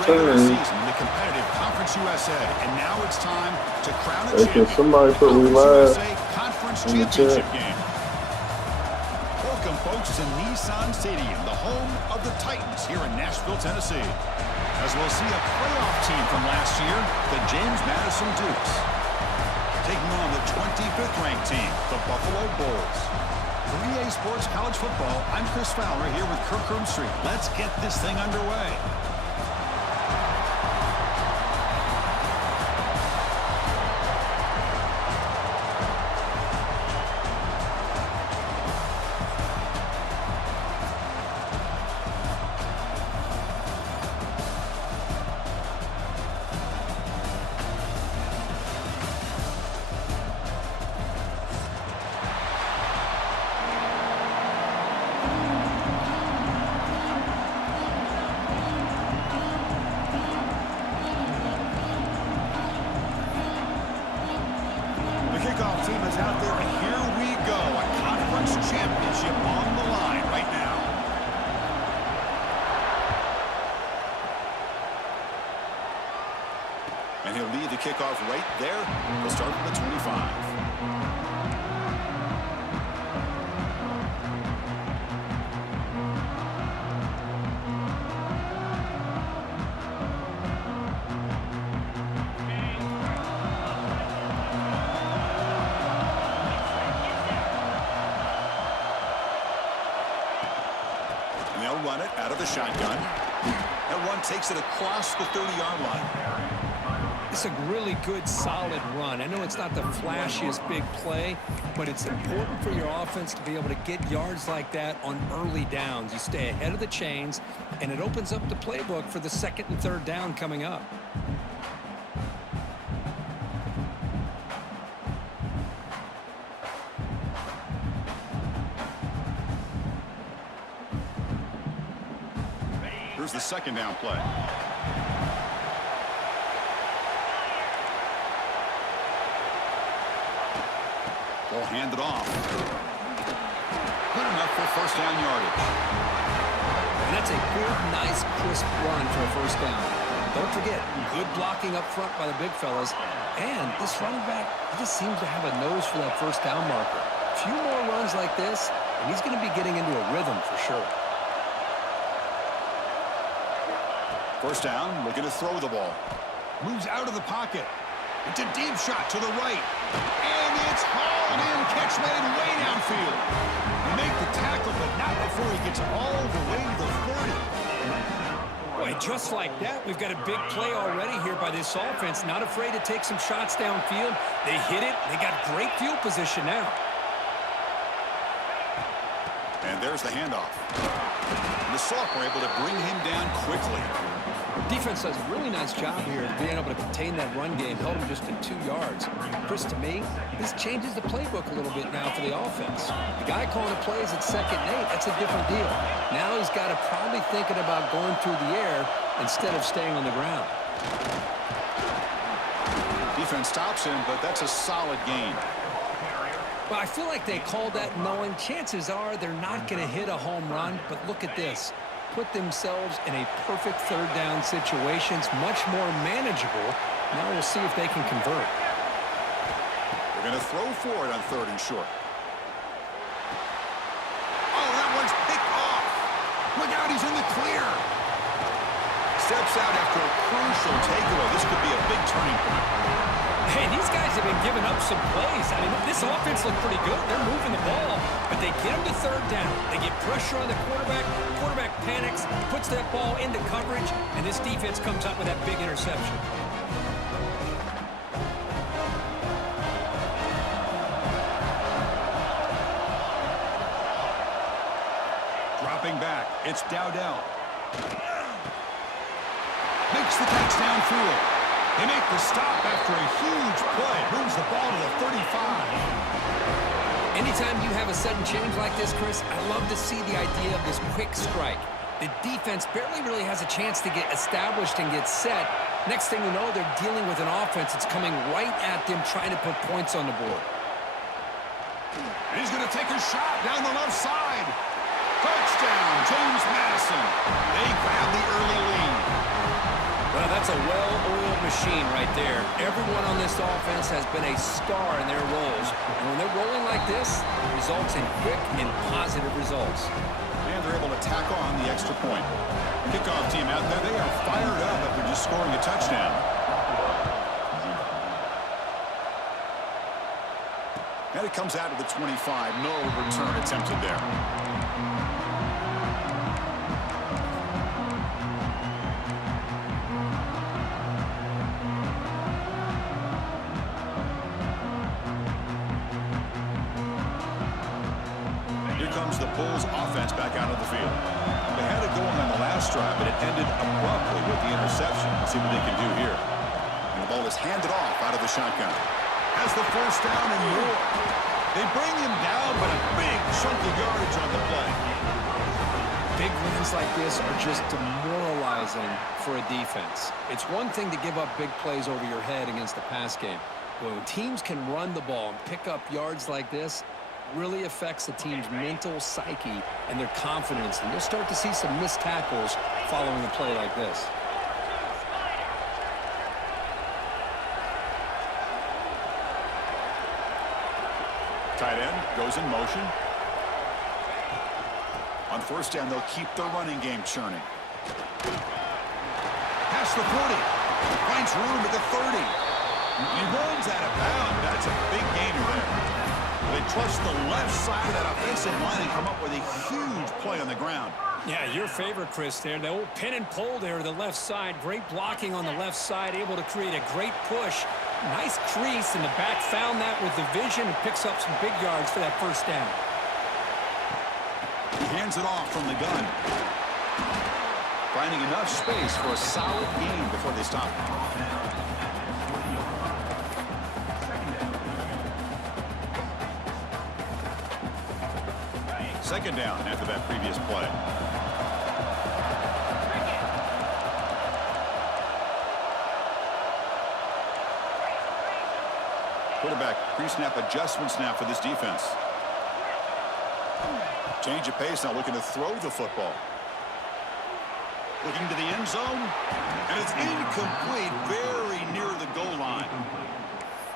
regular turn. season in the competitive Conference USA, and now it's time to crown a Hey, can champion. somebody put we Conference live USA Conference in the chat? Championship game. Welcome, folks, to Nissan Stadium, the home of the Titans here in Nashville, Tennessee. As we'll see a playoff team from last year, the James Madison Dukes, taking on the 25th ranked team, the Buffalo Bulls. For EA Sports College Football, I'm Chris Fowler here with Kirk Street. Let's get this thing underway. Kickoff team is out there, and here we go. A conference championship on the line right now. And he'll lead the kickoff right there. He'll start from the 25. They'll run it out of the shotgun. That one takes it across the 30-yard line. It's a really good, solid run. I know it's not the flashiest big play, but it's important for your offense to be able to get yards like that on early downs. You stay ahead of the chains, and it opens up the playbook for the second and third down coming up. Here's the second down play. They'll hand it off. Good enough for first down yardage. And that's a good, nice, crisp run for a first down. Don't forget, good blocking up front by the big fellas. And this running back, he just seems to have a nose for that first down marker. A few more runs like this, and he's going to be getting into a rhythm for sure. First down, looking to throw the ball. Moves out of the pocket. It's a deep shot to the right. And it's hauled in. Catch made way downfield. They make the tackle, but not before he gets all the way to the 30. Boy, just like that, we've got a big play already here by this offense. Not afraid to take some shots downfield. They hit it. They got great field position now. And there's the handoff. And the sophomore able to bring him down quickly. Defense does a really nice job here of being able to contain that run game, held him just at 2 yards. Chris, to me, this changes the playbook a little bit now for the offense. The guy calling the plays at 2nd and 8, that's a different deal. Now he's got to probably thinking about going through the air instead of staying on the ground. Defense stops him, but that's a solid gain. Well, I feel like they called that knowing chances are they're not going to hit a home run, but look at this. Put themselves in a perfect third down situation. It's much more manageable. Now we'll see if they can convert. They're going to throw for it on 3rd and short. Oh, that one's picked off. Look out, he's in the clear. Steps out after a crucial takeaway. This could be a big turning point. Hey, these guys have been giving up some plays. I mean, this offense looked pretty good. They're moving the ball, but they get them to 3rd down. They get pressure on the quarterback. Quarterback panics, puts that ball into coverage, and this defense comes up with that big interception. Dropping back, it's Dowdell. Makes the catch downfield. They make the stop after a huge play. Moves the ball to the 35. Anytime you have a sudden change like this, Chris, I love to see the idea of this quick strike. The defense barely really has a chance to get established and get set. Next thing you know, they're dealing with an offense that's coming right at them, trying to put points on the board. He's going to take a shot down the left side. Touchdown, James Madison. They grab the early lead. a well-oiled machine right there. Everyone on this offense has been a star in their roles. And when they're rolling like this, it results in quick and positive results. And they're able to tack on the extra point. Kickoff team out there, they are fired up after just scoring a touchdown. And it comes out to the 25. No return attempted there. The Bulls offense back out of the field. They had it going on the last drive, but it ended abruptly with the interception. Let's see what they can do here. And the ball is handed off out of the shotgun. Has the first down and more. They bring him down, but a big chunk of yardage on the play. Big wins like this are just demoralizing for a defense. It's one thing to give up big plays over your head against the pass game. But when teams can run the ball and pick up yards like this, really affects the team's mental psyche and their confidence. And you'll start to see some missed tackles following a play like this. Tight end goes in motion. On first down, they'll keep their running game churning. Past the 40. Finds room at the 30. He runs out of bounds. That's a big gainer there. They trust the left side of that offensive line and come up with a huge play on the ground. Yeah, your favorite, Chris, there. The old pin and pull there to the left side. Great blocking on the left side, able to create a great push. Nice crease, and the back found that with the vision and picks up some big yards for that first down. He hands it off from the gun. Finding enough space for a solid gain before they stop. Second down after that previous play. Quarterback pre-snap adjustments now for this defense. Change of pace now, looking to throw the football. Looking to the end zone, and it's incomplete, very near the goal line.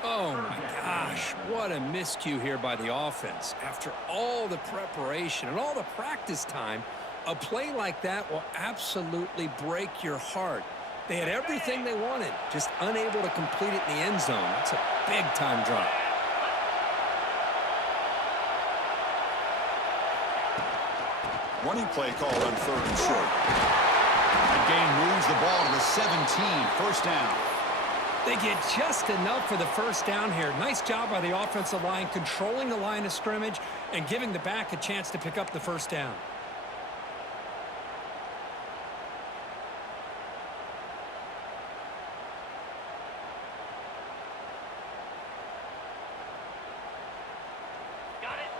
Oh, my gosh. What a miscue here by the offense. After all the preparation and all the practice time, a play like that will absolutely break your heart. They had everything they wanted, just unable to complete it in the end zone. It's a big-time drop. Running play called on third and short. That gain moves the ball to the 17, first down. They get just enough for the first down here. Nice job by the offensive line, controlling the line of scrimmage and giving the back a chance to pick up the first down.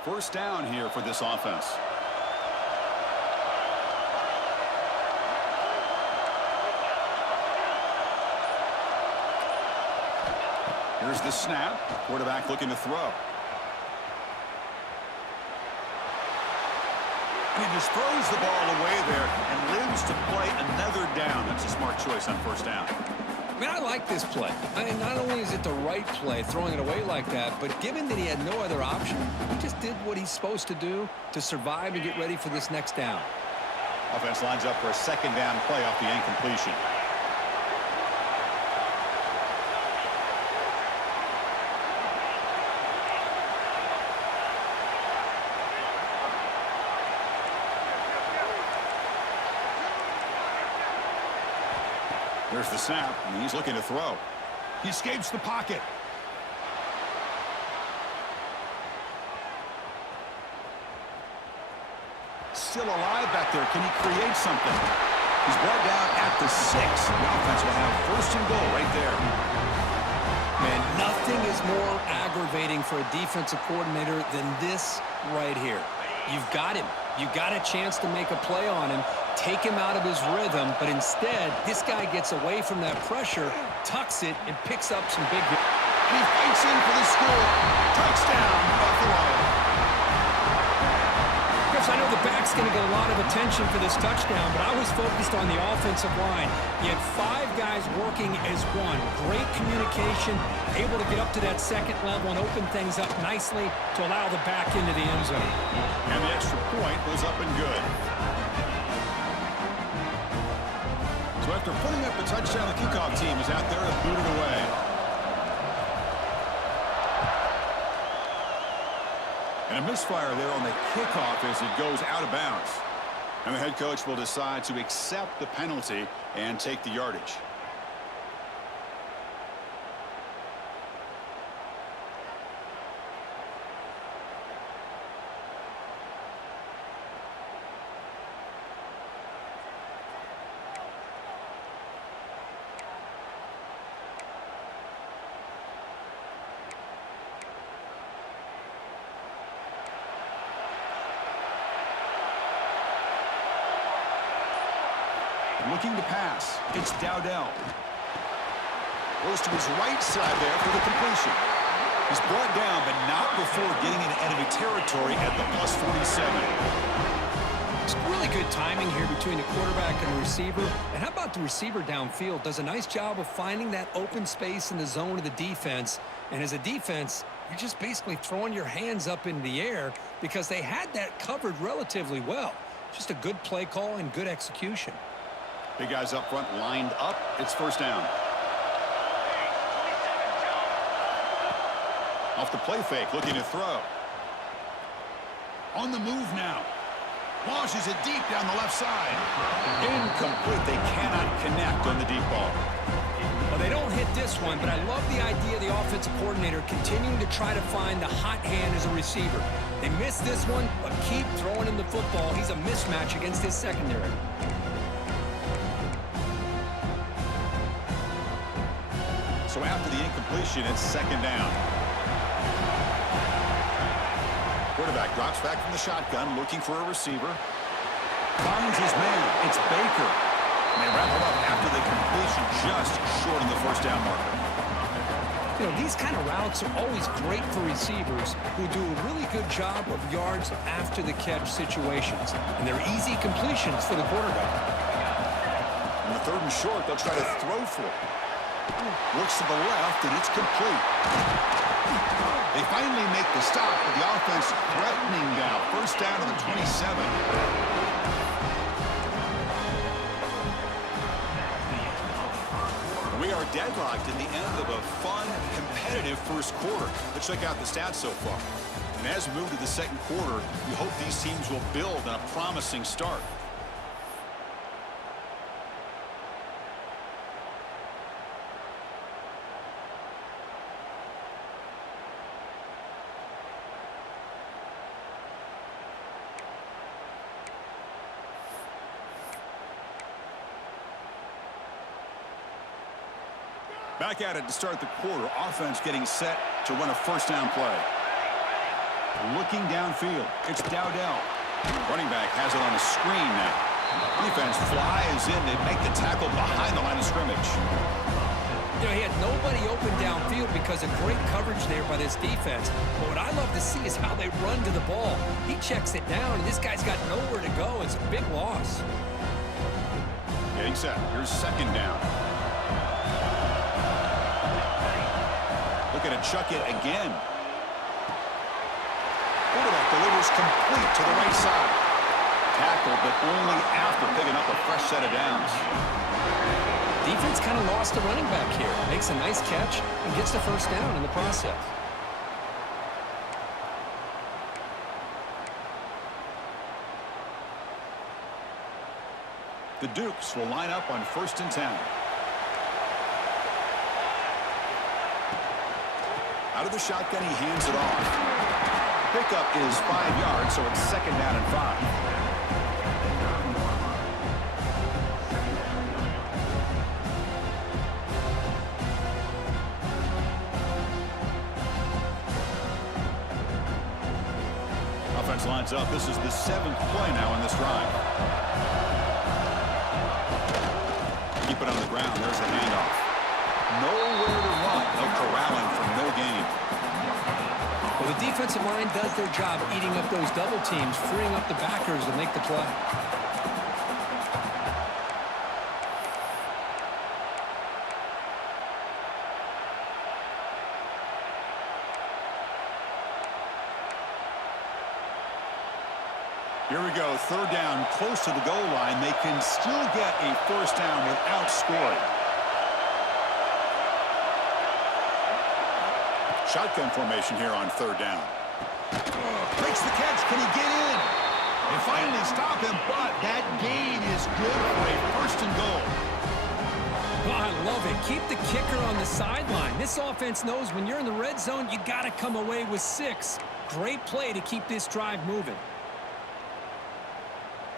First down here for this offense. Here's the snap. Quarterback looking to throw. And he just throws the ball away there and lives to play another down. That's a smart choice on first down. I mean, I like this play. I mean, not only is it the right play, throwing it away like that, but given that he had no other option, he just did what he's supposed to do to survive and get ready for this next down. Offense lines up for a second down play off the incompletion. There's the snap, and he's looking to throw. He escapes the pocket. Still alive back there. Can he create something? He's brought down at the 6. The offense will have first and goal right there. Man, nothing is more aggravating for a defensive coordinator than this right here. You've got him. You got a chance to make a play on him, take him out of his rhythm, but instead, this guy gets away from that pressure, tucks it, and picks up some big... He fights in for the score. Touchdown, Buffalo. Coach, I know the back's going to get a lot of attention for this touchdown, but I was focused on the offensive line. You had 5 guys working as one. Great communication, able to get up to that second level and open things up nicely to allow the back into the end zone. And the extra point was up and good. So after putting up the touchdown, the kickoff team is out there and booted away. And a misfire there on the kickoff as it goes out of bounds. And the head coach will decide to accept the penalty and take the yardage. Looking to pass. It's Dowdell. Goes to his right side there for the completion. He's brought down, but not before getting into enemy territory at the +47. It's really good timing here between the quarterback and the receiver. And how about the receiver downfield? Does a nice job of finding that open space in the zone of the defense. And as a defense, you're just basically throwing your hands up in the air because they had that covered relatively well. Just a good play call and good execution. Big guys up front lined up. It's first down. Off the play fake, looking to throw. On the move now. Launches it deep down the left side. Incomplete. They cannot connect on the deep ball. Well, they don't hit this one, but I love the idea of the offensive coordinator continuing to try to find the hot hand as a receiver. They missed this one, but keep throwing him the football. He's a mismatch against his secondary. So after the incompletion, it's second down. Quarterback drops back from the shotgun, looking for a receiver. Finds his man. It's Baker. And they wrap it up after the completion, just short of the first down marker. You know, these kind of routes are always great for receivers who do a really good job of yards after the catch situations. And they're easy completions for the quarterback. On the third and short, they'll try to throw for it. Looks to the left, and it's complete. They finally make the stop, with the offense threatening now. First down to the 27. We are deadlocked at the end of a fun, competitive first quarter. Let's check out the stats so far. And as we move to the second quarter, we hope these teams will build on a promising start. Back at it to start the quarter. Offense getting set to run a first down play. Looking downfield. It's Dowdell. Running back has it on a screen now. Defense flies in. They make the tackle behind the line of scrimmage. You know, he had nobody open downfield because of great coverage there by this defense. But what I love to see is how they run to the ball. He checks it down, and this guy's got nowhere to go. It's a big loss. Getting set. Here's second down. Looking to chuck it again. Quarterback delivers complete to the right side. Tackled, but only after picking up a fresh set of downs. Defense kind of lost a running back here. Makes a nice catch and gets the first down in the process. The Dukes will line up on 1st and 10. Out of the shotgun, he hands it off. Pickup is 5 yards, so it's second down and 5. Offense lines up. This is the 7th play now in this drive. Keep it on the ground. There's the handoff. Nowhere to run. No corralling for no gain. Well, the defensive line does their job eating up those double teams, freeing up the backers to make the play. Here we go, third down, close to the goal line. They can still get a first down without scoring. Shotgun formation here on third down. Breaks the catch. Can he get in? They finally stop him, but that gain is good for a first and goal. Oh, I love it. Keep the kicker on the sideline. This offense knows when you're in the red zone, you got to come away with 6. Great play to keep this drive moving.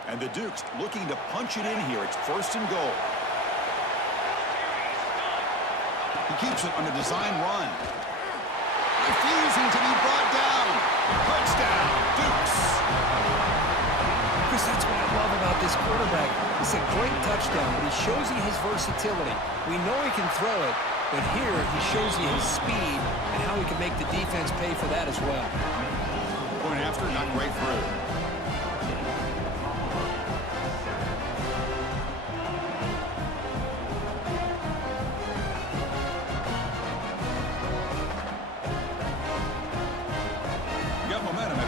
And the Dukes looking to punch it in here. It's first and goal. He keeps it on a design run. Refusing to be brought down. Touchdown, Dukes. Chris, that's what I love about this quarterback. It's a great touchdown, but he shows you his versatility. We know he can throw it, but here he shows you his speed and how he can make the defense pay for that as well. Point after, not great through.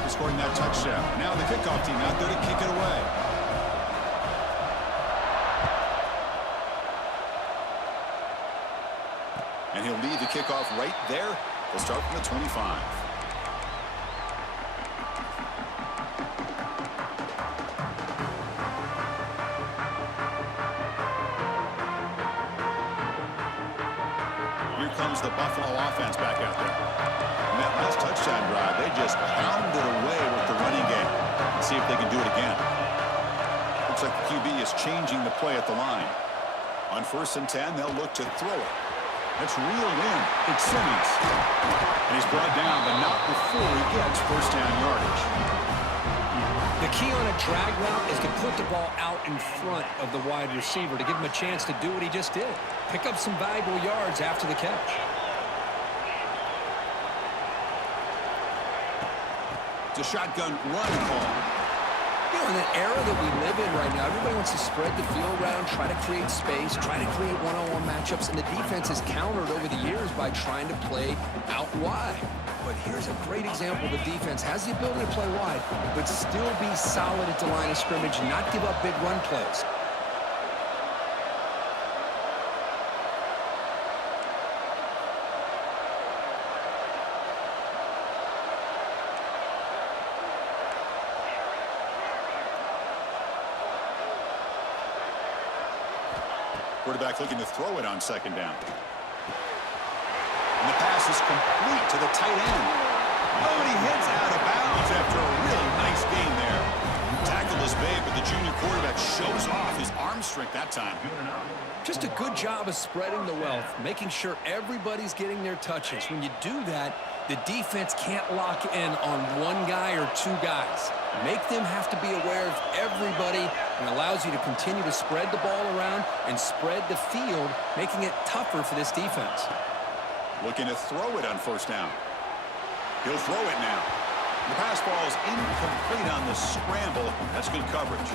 Scoring that touchdown. Now the kickoff team out there to kick it away. And he'll lead the kickoff right there. They'll start from the 25. Here comes the Buffalo offense back out there. That last touchdown drive, they just pounded away with the running game. Let's see if they can do it again. Looks like the QB is changing the play at the line. On first and 10, they'll look to throw it. It's reeled in. It's Simmons. And he's brought down, but not before he gets first down yardage. The key on a drag route is to put the ball out in front of the wide receiver to give him a chance to do what he just did. Pick up some valuable yards after the catch. A shotgun run call. You know, in the era that we live in right now, everybody wants to spread the field around, try to create space, try to create one-on-one matchups, and the defense has countered over the years by trying to play out wide. But here's a great example. The defense has the ability to play wide, but still be solid at the line of scrimmage and not give up big run plays. Quarterback looking to throw it on second down. And the pass is complete to the tight end. Oh, and he hits out of bounds after a really nice game there. Tackled is big, but the junior quarterback shows off his arm strength that time. Just a good job of spreading the wealth, making sure everybody's getting their touches. When you do that, the defense can't lock in on one guy or two guys. Make them have to be aware of everybody, and allows you to continue to spread the ball around and spread the field, making it tougher for this defense. Looking to throw it on first down. He'll throw it now. The pass ball is incomplete on the scramble. That's good coverage.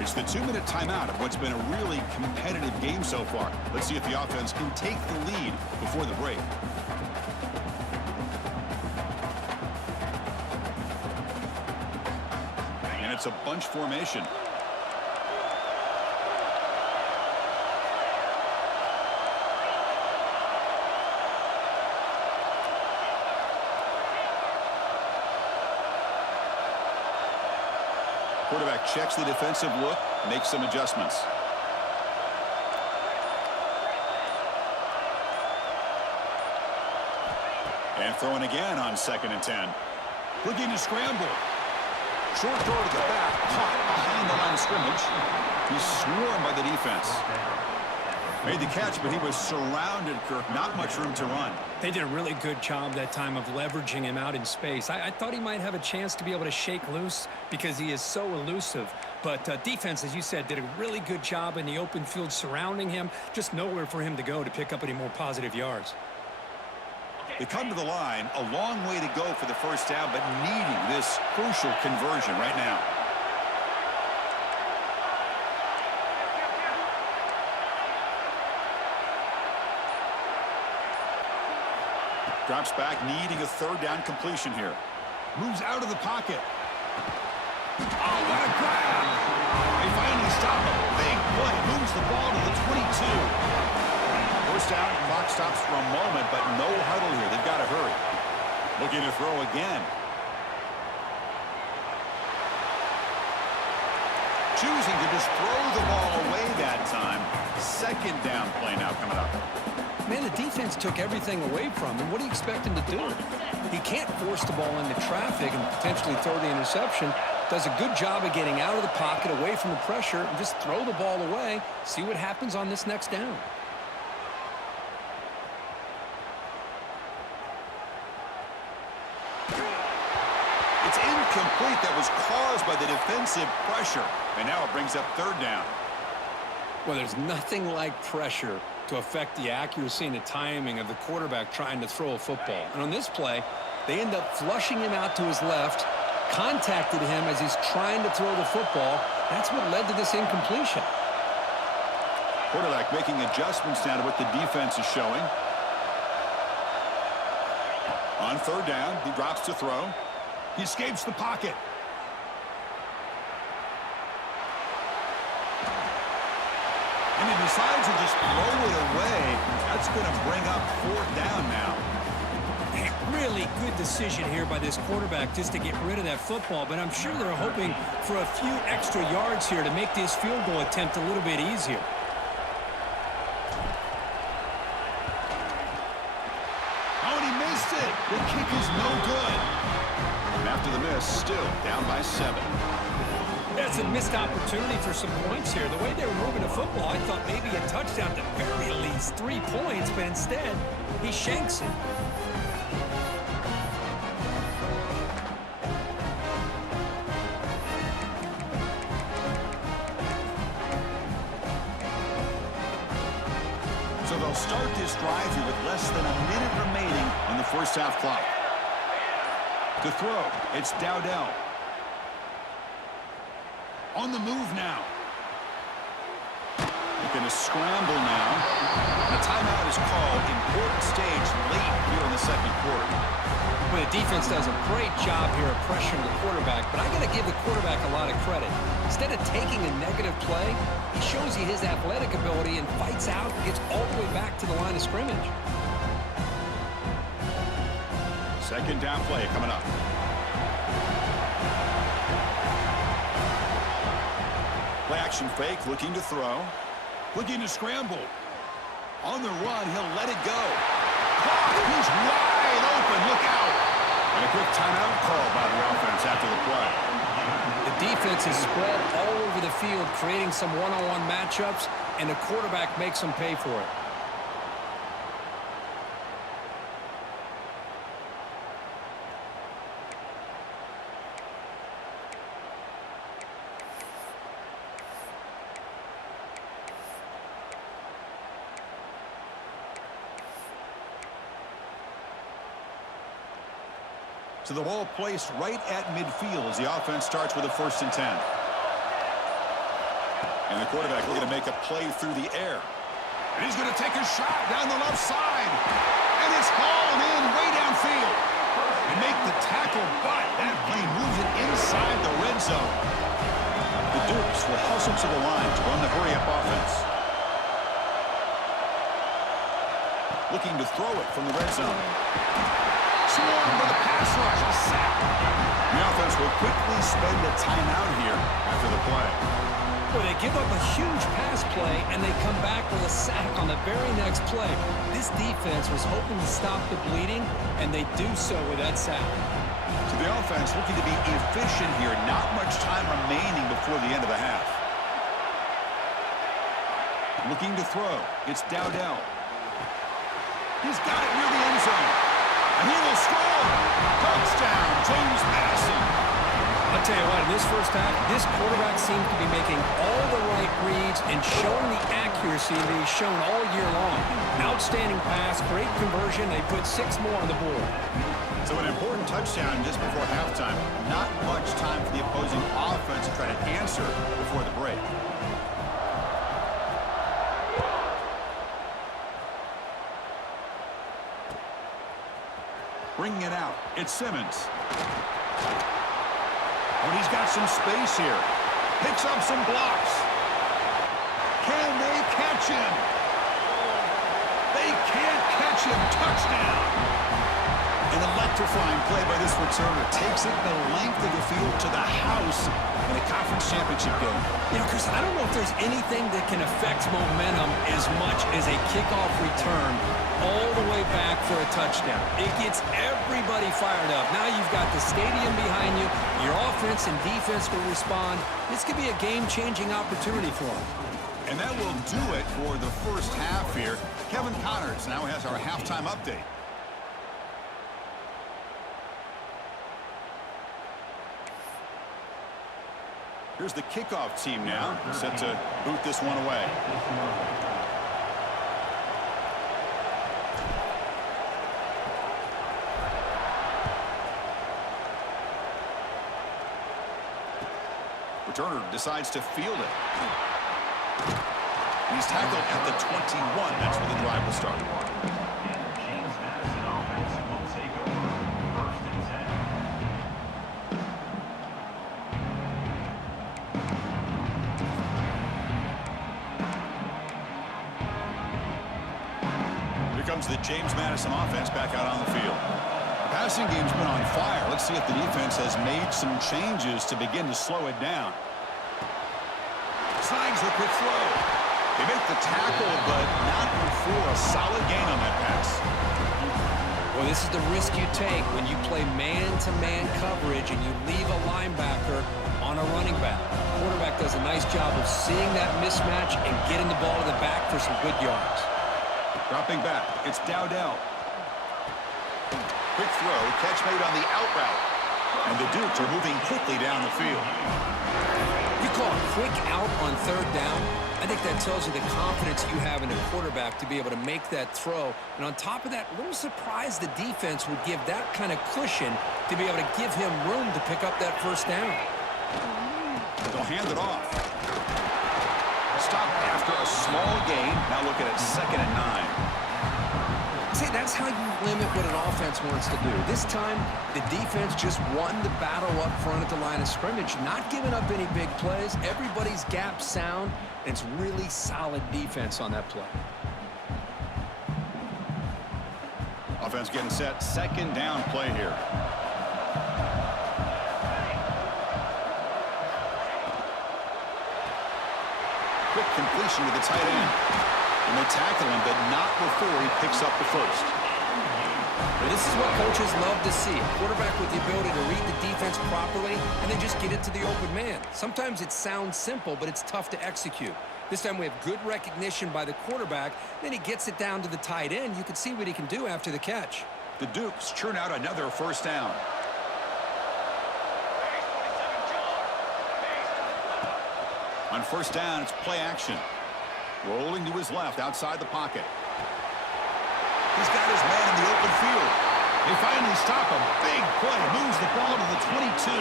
It's the 2-minute timeout of what's been a really competitive game so far. Let's see if the offense can take the lead before the break. And it's a bunch formation. Quarterback checks the defensive look, makes some adjustments. And throwing again on second and 10. Looking to scramble. Short throw to the back, caught behind the line of scrimmage. He's swarmed by the defense. Made the catch, but he was surrounded, Kirk. Not much room to run. They did a really good job that time of leveraging him out in space. I thought he might have a chance to be able to shake loose because he is so elusive. But defense, as you said, did a really good job in the open field surrounding him. Just nowhere for him to go to pick up any more positive yards. They come to the line, a long way to go for the first down, but needing this crucial conversion right now. Drops back, needing a third down completion here. Moves out of the pocket. Oh, what a grab! They finally stop him. Big play. Moves the ball to the 22. First down, clock stops for a moment, but no huddle here. They've got to hurry. Looking to throw again. Choosing to just throw the ball away that time. Second down play now coming up. Man, the defense took everything away from him. What do you expect him to do? He can't force the ball into traffic and potentially throw the interception. Does a good job of getting out of the pocket, away from the pressure, and just throw the ball away. See what happens on this next down. It's incomplete. That was caused by the defensive pressure. And now it brings up third down. Well, there's nothing like pressure to affect the accuracy and the timing of the quarterback trying to throw a football. And on this play, they end up flushing him out to his left, contacted him as he's trying to throw the football. That's what led to this incompletion. Quarterback making adjustments now to what the defense is showing. On third down, he drops to throw. He escapes the pocket. And he decides to just throw it away. That's going to bring up fourth down now. A really good decision here by this quarterback just to get rid of that football, but I'm sure they're hoping for a few extra yards here to make this field goal attempt a little bit easier. Oh, and he missed it. The kick is no good. And after the miss, still down by 7. That's a missed opportunity for some points here. The way they were moving the football, I thought maybe a touchdown, at the very least 3 points, but instead, he shanks it. So they'll start this drive here with less than a minute remaining on the first half clock. To throw, it's Dowdell. On the move now. Looking to scramble now. A timeout is called. Important stage late here in the second quarter. Well, the defense does a great job here of pressuring the quarterback, but I got to give the quarterback a lot of credit. Instead of taking a negative play, he shows you his athletic ability and fights out and gets all the way back to the line of scrimmage. Second down play coming up. Play action fake, looking to throw. Looking to scramble. On the run, he'll let it go. He's wide open, look out. And a quick timeout call by the offense after the play. The defense is spread all over the field, creating some one-on-one matchups, and the quarterback makes them pay for it. So the ball placed right at midfield as the offense starts with a 1st and 10. And the quarterback looking to make a play through the air. And he's going to take a shot down the left side. And it's hauled in way downfield. And make the tackle, but that play moves it inside the red zone. The Dukes will hustle to the line to run the hurry-up offense. Looking to throw it from the red zone. Swarmed by the pass rush, a sack. The offense will quickly spend a timeout here after the play. Well, they give up a huge pass play, and they come back with a sack on the very next play. This defense was hoping to stop the bleeding, and they do so with that sack. So the offense looking to be efficient here. Not much time remaining before the end of the half. Looking to throw. It's Dowdell. He's got it near the end zone. And he will score. Touchdown, James Madison. I'll tell you what, in this first half, this quarterback seems to be making all the right reads and showing the accuracy that he's shown all year long. Outstanding pass, great conversion. They put 6 more on the board. So an important touchdown just before halftime. Not much time for the opposing offense to try to answer before the break. Bringing it out, it's Simmons. And he's got some space here. Picks up some blocks. Can they catch him? They can't catch him. Touchdown. An electrifying play by this returner. Takes it the length of the field to the house in a conference championship game. You know, Chris, I don't know if there's anything that can affect momentum as much as a kickoff return all the way back for a touchdown. It gets everybody fired up. Now you've got the stadium behind you. Your offense and defense will respond. This could be a game-changing opportunity for them. And that will do it for the first half here. Kevin Connors now has our halftime update. Here's the kickoff team now, set to boot this one away. Returner decides to field it. And he's tackled at the 21. That's where the drive will start. Here comes the James Madison offense back out on the field. The passing game's been on fire. Let's see if the defense has made some changes to begin to slow it down. Signs the quick throw. They make the tackle, but not before a solid gain on that pass. Well, this is the risk you take when you play man-to-man coverage and you leave a linebacker on a running back. The quarterback does a nice job of seeing that mismatch and getting the ball to the back for some good yards. Dropping back, it's Dowdell. Quick throw, catch made on the out route. And the Dukes are moving quickly down the field. You call a quick out on 3rd down. I think that tells you the confidence you have in a quarterback to be able to make that throw. And on top of that, a little surprised the defense would give that kind of cushion to be able to give him room to pick up that 1st down. They'll hand it off. Stop after a small gain. Now looking at 2nd and 9. See, that's how you limit what an offense wants to do. This time, the defense just won the battle up front at the line of scrimmage, not giving up any big plays. Everybody's gap sound, and it's really solid defense on that play. Offense getting set. 2nd down play here. Quick completion to the tight end. And they tackle him, but not before he picks up the 1st. Well, this is what coaches love to see. A quarterback with the ability to read the defense properly and then just get it to the open man. Sometimes it sounds simple, but it's tough to execute. This time we have good recognition by the quarterback. Then he gets it down to the tight end. You can see what he can do after the catch. The Dukes churn out another 1st down. On 1st down, it's play action. Rolling to his left, outside the pocket. He's got his man in the open field. They finally stop him. Big play. Moves the ball to the 22.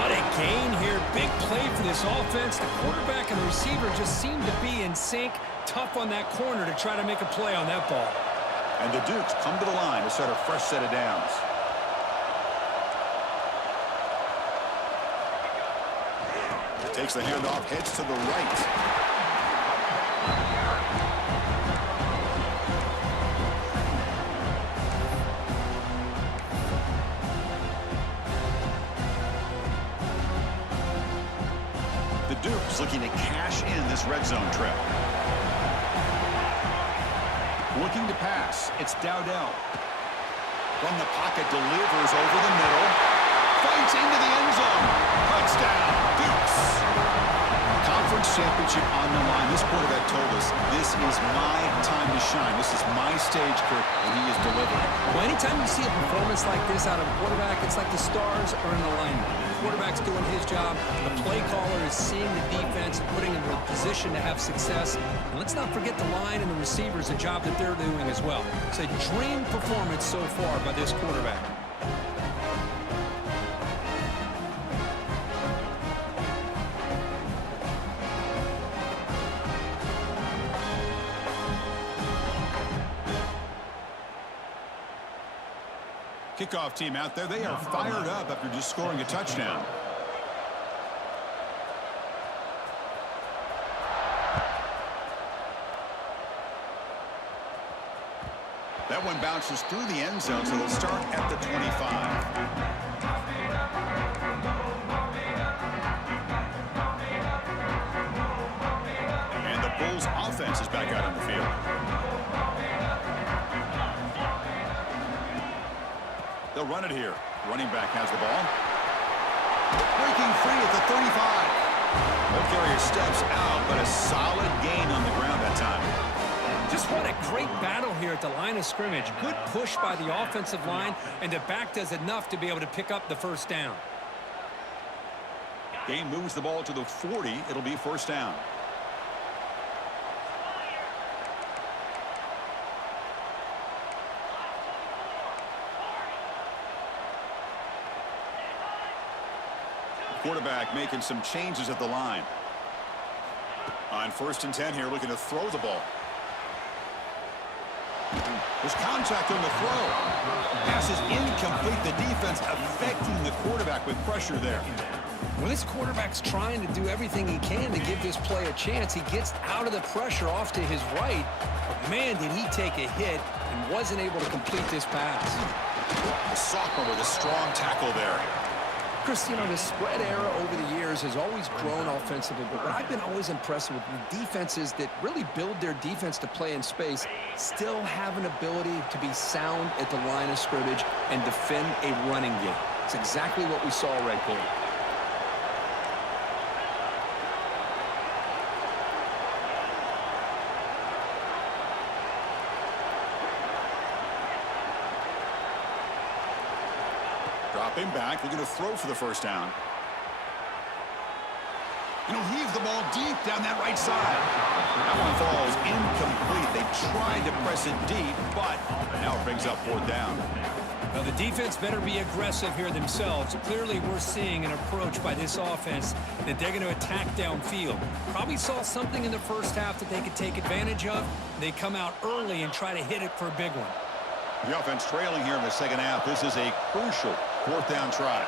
What a gain here. Big play for this offense. The quarterback and the receiver just seem to be in sync. Tough on that corner to try to make a play on that ball. And the Dukes come to the line to start a fresh set of downs. Takes the handoff, heads to the right. The Dukes looking to cash in this red zone trip. Looking to pass. It's Dowdell. From the pocket, delivers over the middle. Fights into the end zone. Touchdown, Dukes. Conference championship on the line. This quarterback told us, this is my time to to shine. This is my stage, Kirk, and he is delivering. Well, anytime you see a performance like this out of a quarterback, it's like the stars are in alignment. The quarterback's doing his job. The play caller is seeing the defense, putting him in a position to have success. And let's not forget the line and the receivers, the job that they're doing as well. It's a dream performance so far by this quarterback. Kickoff team out there. They are fired up after just scoring a touchdown. That one bounces through the end zone, so they'll start at the 25. And the Bulls offense is back out on the field. They'll run it here. Running back has the ball. Breaking free at the 35. Ball carrier steps out, but a solid gain on the ground that time. Just what a great battle here at the line of scrimmage. Good push by the offensive line, and the back does enough to be able to pick up the first down. Gain moves the ball to the 40. It'll be first down. Quarterback making some changes at the line. On 1st and 10 here, looking to throw the ball. There's contact on the throw. Pass is incomplete. The defense affecting the quarterback with pressure there. Well, this quarterback's trying to do everything he can to give this play a chance. He gets out of the pressure off to his right. But, man, did he take a hit and wasn't able to complete this pass. The sophomore with a strong tackle there. Chris, you know, the spread era over the years has always grown offensively, but what I've been always impressed with the defenses that really build their defense to play in space still have an ability to be sound at the line of scrimmage and defend a running game. It's exactly what we saw right there. Dropping back, they're going to throw for the first down. And he'll heave the ball deep down that right side. That one falls incomplete. They tried to press it deep, but now it brings up 4th down. Well, the defense better be aggressive here themselves. Clearly, we're seeing an approach by this offense that they're going to attack downfield. Probably saw something in the first half that they could take advantage of. They come out early and try to hit it for a big one. The offense trailing here in the second half. This is a crucial 4th down try.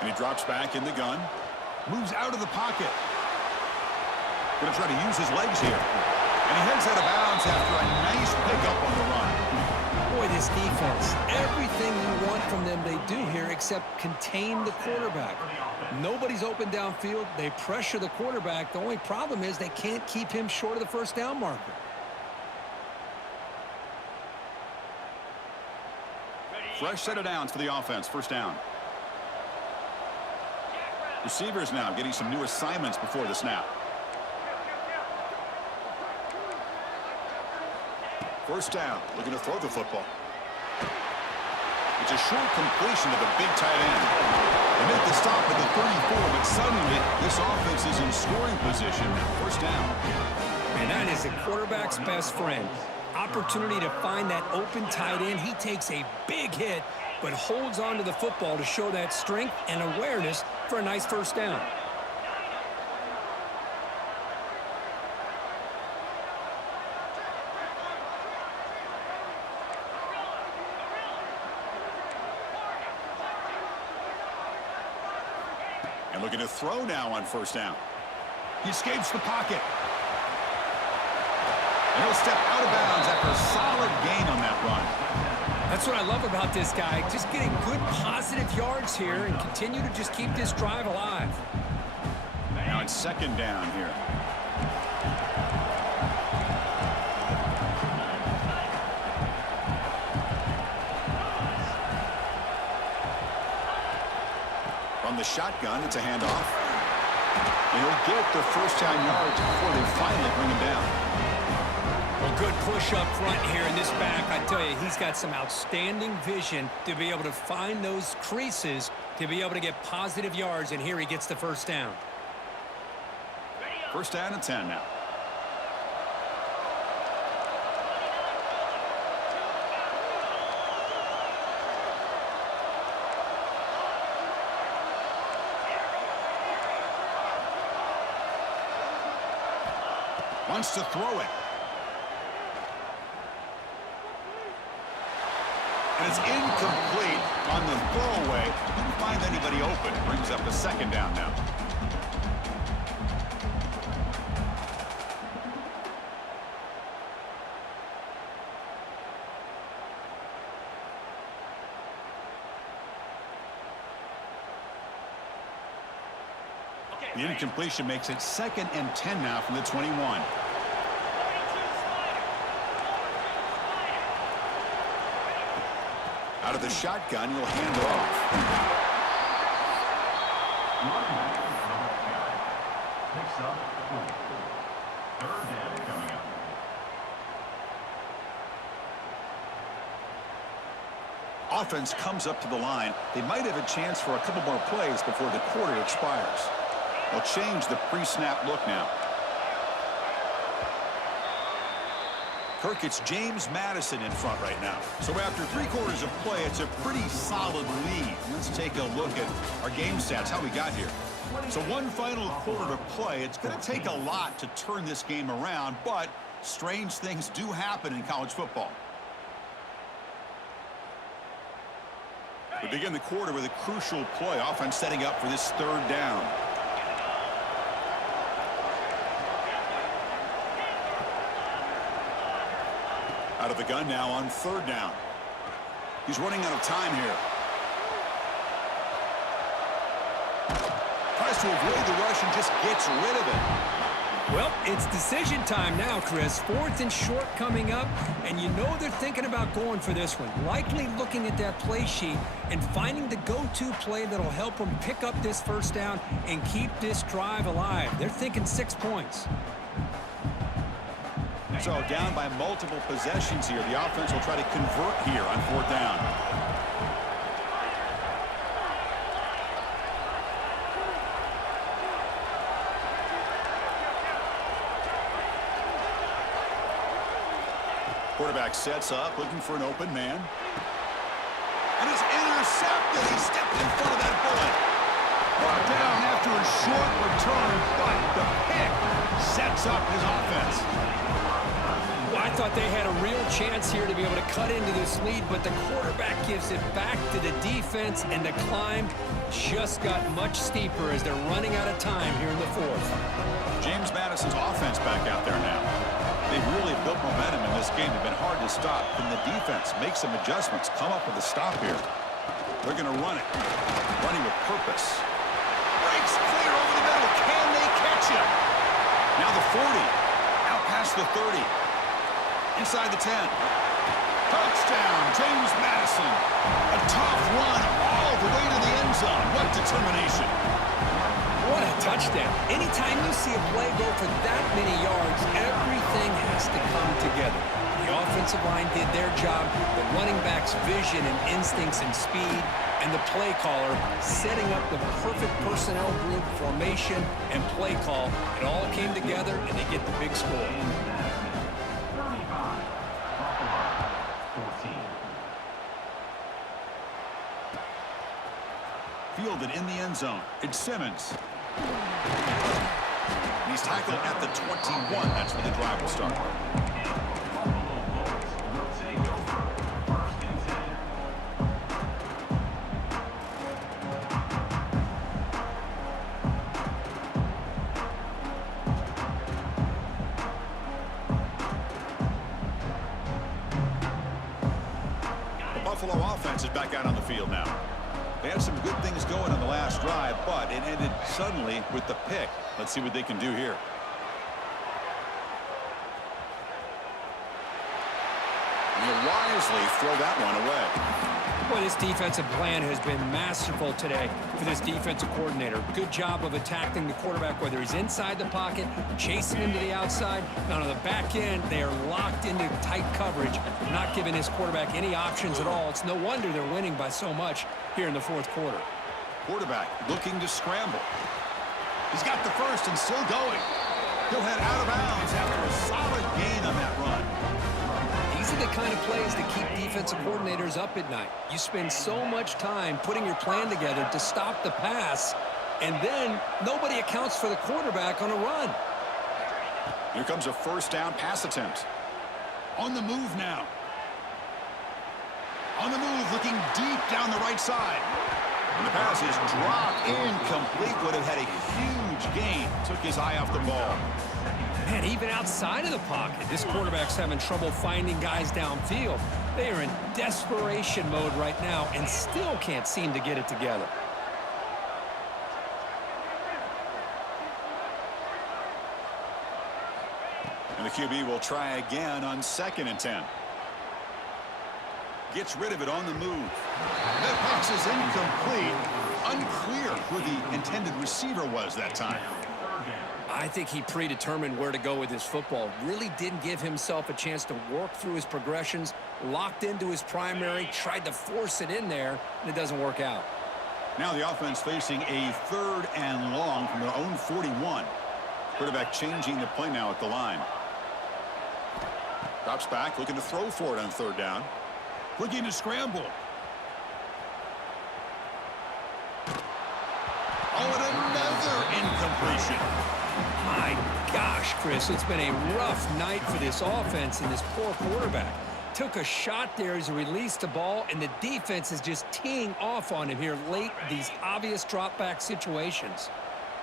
And he drops back in the gun. Moves out of the pocket. Going to try to use his legs here. And he heads out of bounds after a nice pickup on the run. Boy, this defense, everything you want from them they do here except contain the quarterback. Nobody's open downfield. They pressure the quarterback. The only problem is they can't keep him short of the first down marker. Fresh set of downs for the offense. First down. Receivers now getting some new assignments before the snap. First down, looking to throw the football. It's a short completion to the big tight end. They make the stop at the 34, but suddenly this offense is in scoring position. First down. And that is the quarterback's best friend. Opportunity to find that open tight end. He takes a big hit, but holds on to the football to show that strength and awareness for a nice first down. And looking to throw now on first down. He escapes the pocket. And he'll step out of bounds after a solid gain on that run. That's what I love about this guy. Just getting good positive yards here and continue to just keep this drive alive. Now it's second down here. shotgun. It's a handoff. And he'll get the first down yards before they finally bring him down. Well, good push up front here in this back. I tell you, he's got some outstanding vision to be able to find those creases, to be able to get positive yards, and here he gets the first down. First down and 10 now. Wants to throw it. And it's incomplete on the throwaway. Didn't find anybody open. Brings up a second down now. The incompletion makes it 2nd and 10 now from the 21. Out of the shotgun, he'll hand it off. Offense comes up to the line. They might have a chance for a couple more plays before the quarter expires. They'll change the pre-snap look now. Kirk, it's James Madison in front right now. So after 3 quarters of play, it's a pretty solid lead. Let's take a look at our game stats, how we got here. So 1 final quarter to play. It's going to take a lot to turn this game around, but strange things do happen in college football. We begin the quarter with a crucial play. Offense setting up for this 3rd down. Out of the gun now on 3rd down. He's running out of time here. Tries to avoid the rush and just gets rid of it. Well, it's decision time now, Chris. 4th and short coming up, and you know they're thinking about going for this one. Likely looking at that play sheet and finding the go-to play that'll help them pick up this first down and keep this drive alive. They're thinking 6 points. So down by multiple possessions here. The offense will try to convert here on 4th down. Quarterback sets up, looking for an open man. And it's intercepted. He stepped in front of that bullet. Brought down after a short return, but the pick sets up his offense. I thought they had a real chance here to be able to cut into this lead, but the quarterback gives it back to the defense, and the climb just got much steeper as they're running out of time here in the 4th. James Madison's offense back out there now. They've really built momentum in this game. They've been hard to stop. Can the defense make some adjustments, come up with a stop here? They're going to run it. Running with purpose. Breaks clear over the middle. Can they catch him? Now the 40. Out past the 30. Inside the 10. Touchdown, James Madison. A tough run all the way to the end zone. What determination. What a touchdown. Anytime you see a play go for that many yards, everything has to come together. The offensive line did their job, the running back's vision and instincts and speed, and the play caller setting up the perfect personnel group, formation, and play call. It all came together, and they get the big score. Fielded in the end zone. It's Simmons. He's tackled at the 21. That's where the drive will start. The Buffalo offense is back out on the field now. They had some good things going on the last drive, but it ended suddenly with the pick. Let's see what they can do here. And he'll wisely throw that one away. Well, this defensive plan has been masterful today for this defensive coordinator. Good job of attacking the quarterback, whether he's inside the pocket, chasing him to the outside. And on the back end, they are locked into tight coverage, not giving his quarterback any options at all. It's no wonder they're winning by so much here in the fourth quarter. Quarterback looking to scramble. He's got the first and still going. He'll head out of bounds after a solid gain on that run. These are the kind of plays that keep defensive coordinators up at night. You spend so much time putting your plan together to stop the pass, and then nobody accounts for the quarterback on a run. Here comes a first down pass attempt. On the move now. On the move, looking deep down the right side. And the pass is dropped incomplete. Would have had a huge gain. Took his eye off the ball. Man, even outside of the pocket, this quarterback's having trouble finding guys downfield. They are in desperation mode right now and still can't seem to get it together. And the QB will try again on 2nd and 10. Gets rid of it on the move. That pass is incomplete. Unclear who the intended receiver was that time. I think he predetermined where to go with his football. Really didn't give himself a chance to work through his progressions, locked into his primary, tried to force it in there, and it doesn't work out. Now the offense facing a 3rd and long from their own 41. Quarterback changing the play now at the line. Drops back, looking to throw for it on 3rd down. Looking to scramble. Oh, and another incompletion. My gosh, Chris, it's been a rough night for this offense and this poor quarterback. Took a shot there as he released the ball, and the defense is just teeing off on him here late, these obvious drop-back situations.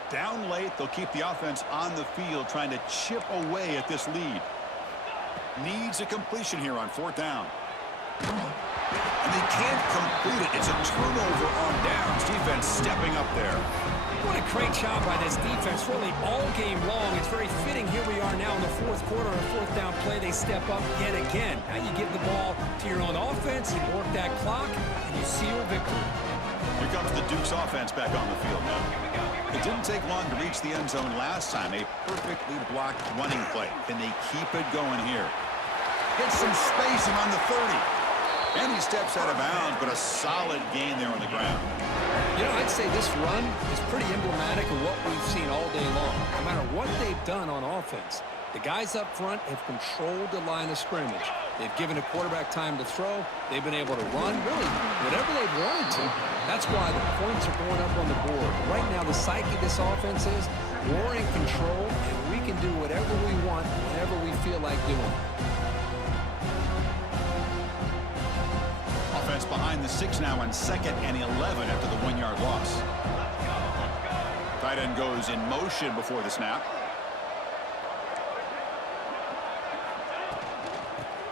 Down late, they'll keep the offense on the field trying to chip away at this lead. Needs a completion here on 4th down. And they can't complete it. It's a turnover on downs. Defense stepping up there. What a great job by this defense, really all game long. It's very fitting. Here we are now in the 4th quarter. On a 4th down play, they step up yet again. Now you give the ball to your own offense, you work that clock, and you see your victory. Here comes the Duke's offense back on the field now. It didn't take long to reach the end zone last time. A perfectly blocked running play. Can they keep it going here? Gets some space around the 30. And he steps out of bounds, but a solid gain there on the ground. You know, I'd say this run is pretty emblematic of what we've seen all day long. No matter what they've done on offense, the guys up front have controlled the line of scrimmage. They've given a quarterback time to throw. They've been able to run, really, whatever they've wanted to. That's why the points are going up on the board. Right now, the psyche of this offense is we're in control, and we can do whatever we want, whenever we feel like doing it. Offense behind the 6 now on 2nd and 11 after the 1-yard loss. Tight end goes in motion before the snap.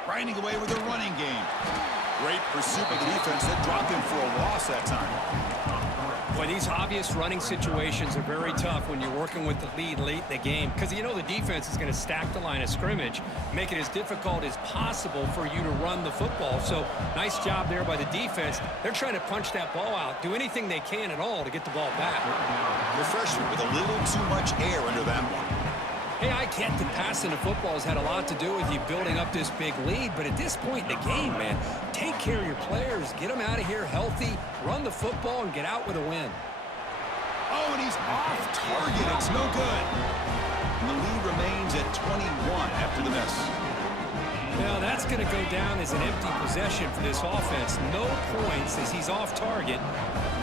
Grinding away with a running game. Great pursuit by the defense that dropped him for a loss that time. Boy, these obvious running situations are very tough when you're working with the lead late in the game because you know the defense is going to stack the line of scrimmage, make it as difficult as possible for you to run the football. So nice job there by the defense. They're trying to punch that ball out, do anything they can at all to get the ball back. The freshman with a little too much air under that one. Hey, I get that passing the football has had a lot to do with you building up this big lead, but at this point in the game, man, take care of your players, get them out of here healthy, run the football, and get out with a win. Oh, and he's off target. It's no good. And the lead remains at 21 after the miss. Well, that's going to go down as an empty possession for this offense. No points as he's off target.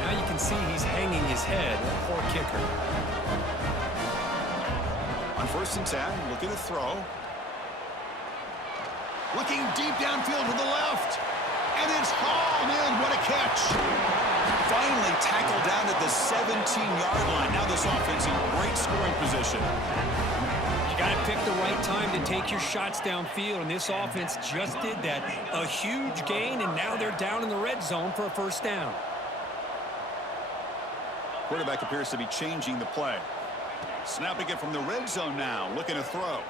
Now you can see he's hanging his head. Poor kicker. On 1st and 10, looking to throw. Looking deep downfield to the left. And it's hauled in. What a catch. Finally tackled down at the 17-yard line. Now this offense in great scoring position. You got to pick the right time to take your shots downfield, and this offense just did that. A huge gain, and now they're down in the red zone for a 1st down. Quarterback appears to be changing the play. Snapping it from the red zone now, looking to throw.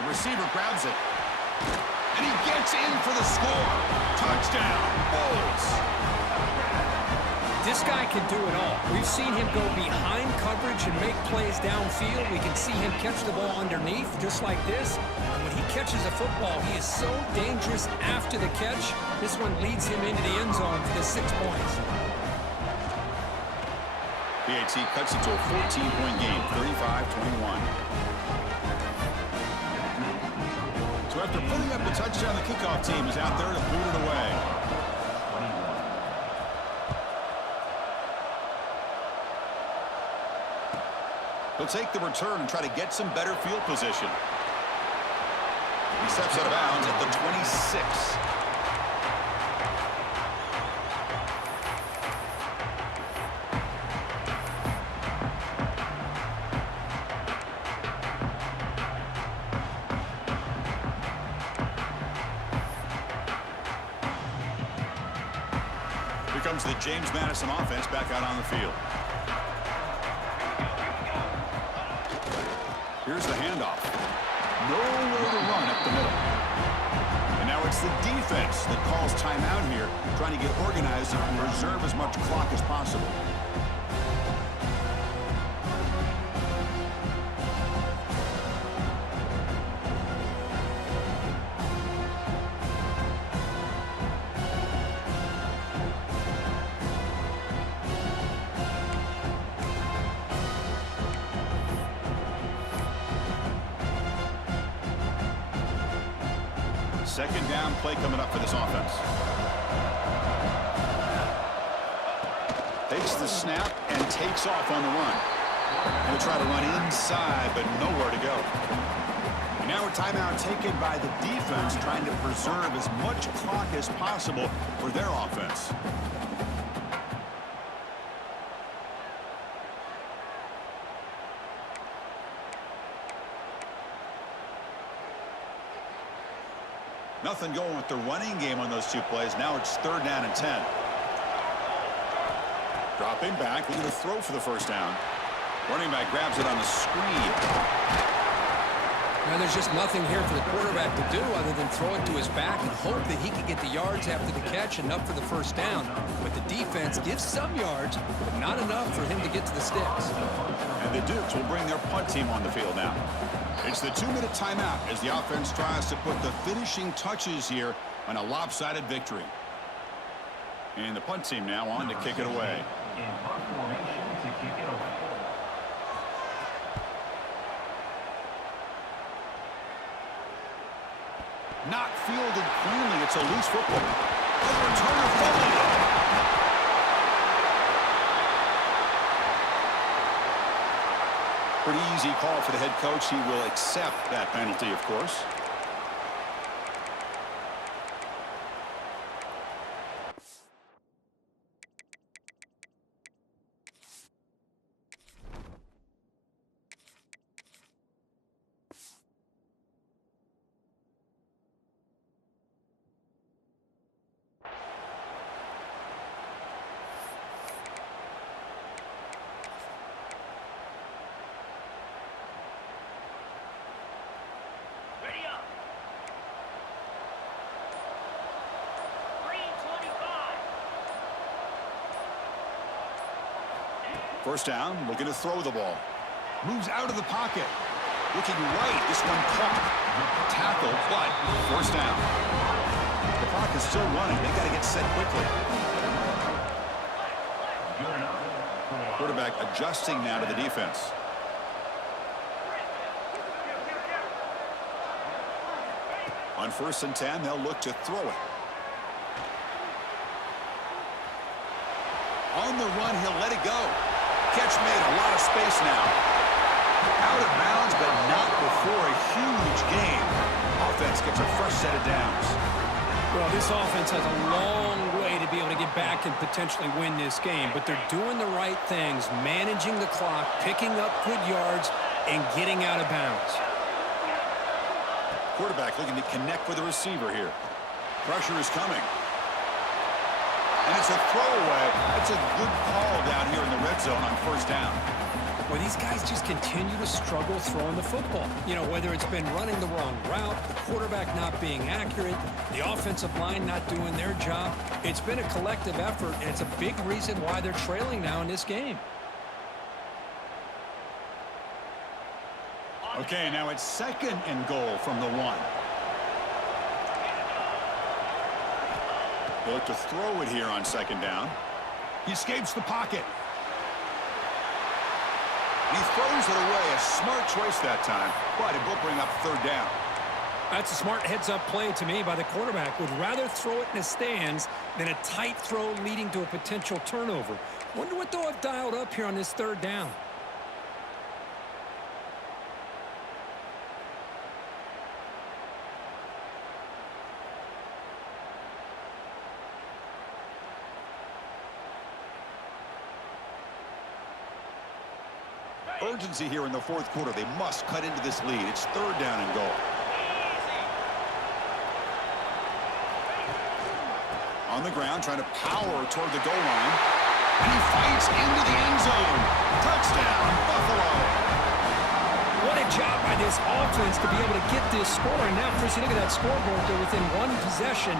The receiver grabs it. And he gets in for the score. Touchdown, Bawce. This guy can do it all. We've seen him go behind coverage and make plays downfield. We can see him catch the ball underneath, just like this. And when he catches a football, he is so dangerous after the catch. This one leads him into the end zone for the 6 points. PAT cuts it to a 14-point game, 35-21. So after putting up the touchdown, the kickoff team is out there to boot it away. He'll take the return and try to get some better field position. He steps out of bounds at the 26. Here comes the James Madison offense back out on the field. Here's the handoff. Nowhere to run up the middle. And now it's the defense that calls timeout here, trying to get organized and reserve as much clock as possible. Second down play coming up for this offense. Takes the snap and takes off on the run. He'll try to run inside, but nowhere to go. And now a timeout taken by the defense, trying to preserve as much clock as possible for their offense. Nothing going with the running game on those two plays. Now it's 3rd down and 10. Dropping back, looking to throw for the first down. Running back grabs it on the screen. Now, there's just nothing here for the quarterback to do other than throw it to his back and hope that he can get the yards after the catch, enough for the first down. But the defense gives some yards, but not enough for him to get to the sticks. And the Dukes will bring their punt team on the field now. It's the 2-minute timeout as the offense tries to put the finishing touches here on a lopsided victory. And the punt team now on to kick it away. In punt formation to kick it away. Not fielded cleanly. It's a loose football. The returner fumbled it. Pretty easy call for the head coach. He will accept that penalty, of course. First down, looking to throw the ball. Moves out of the pocket. Looking right, this one caught. Tackle, but first down. The clock is still running. They got to get set quickly. Quarterback adjusting now to the defense. On 1st and 10, they'll look to throw it. On the run, he'll let it go. Catch made, a lot of space now. Out of bounds, but not before a huge gain. Offense gets a fresh set of downs. Well, this offense has a long way to be able to get back and potentially win this game, but they're doing the right things, managing the clock, picking up good yards, and getting out of bounds. Quarterback looking to connect with the receiver here. Pressure is coming. And it's a throwaway. That's a good call down here in the red zone on 1st down. Well, these guys just continue to struggle throwing the football. You know, whether it's been running the wrong route, the quarterback not being accurate, the offensive line not doing their job. It's been a collective effort, and it's a big reason why they're trailing now in this game. Okay, now it's 2nd and goal from the 1. They look to throw it here on 2nd down. He escapes the pocket. He throws it away. A smart choice that time, but it will bring up 3rd down. That's a smart heads-up play to me by the quarterback. Would rather throw it in the stands than a tight throw leading to a potential turnover. Wonder what they'll have dialed up here on this 3rd down. Urgency here in the 4th quarter. They must cut into this lead. It's 3rd down and goal. On the ground, trying to power toward the goal line. And he fights into the end zone. Touchdown, Buffalo. What a job by this offense to be able to get this score. And now, Chris, you look at that scoreboard. They're within 1 possession.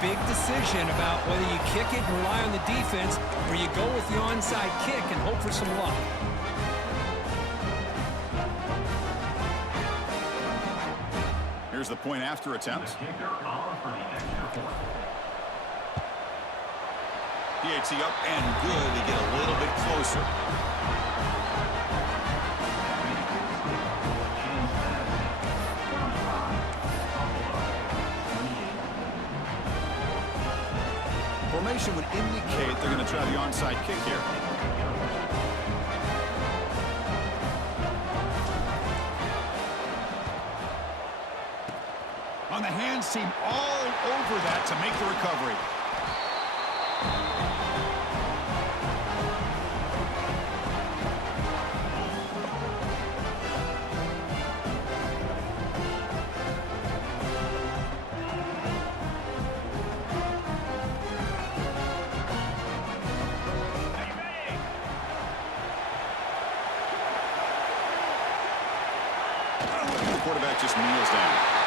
Big decision about whether you kick it and rely on the defense or you go with the onside kick and hope for some luck. Here's the point after attempt. PAT up and good to get a little bit closer. Formation would indicate they're going to try the onside kick here. On the hands team all over that to make the recovery. The quarterback just kneels down.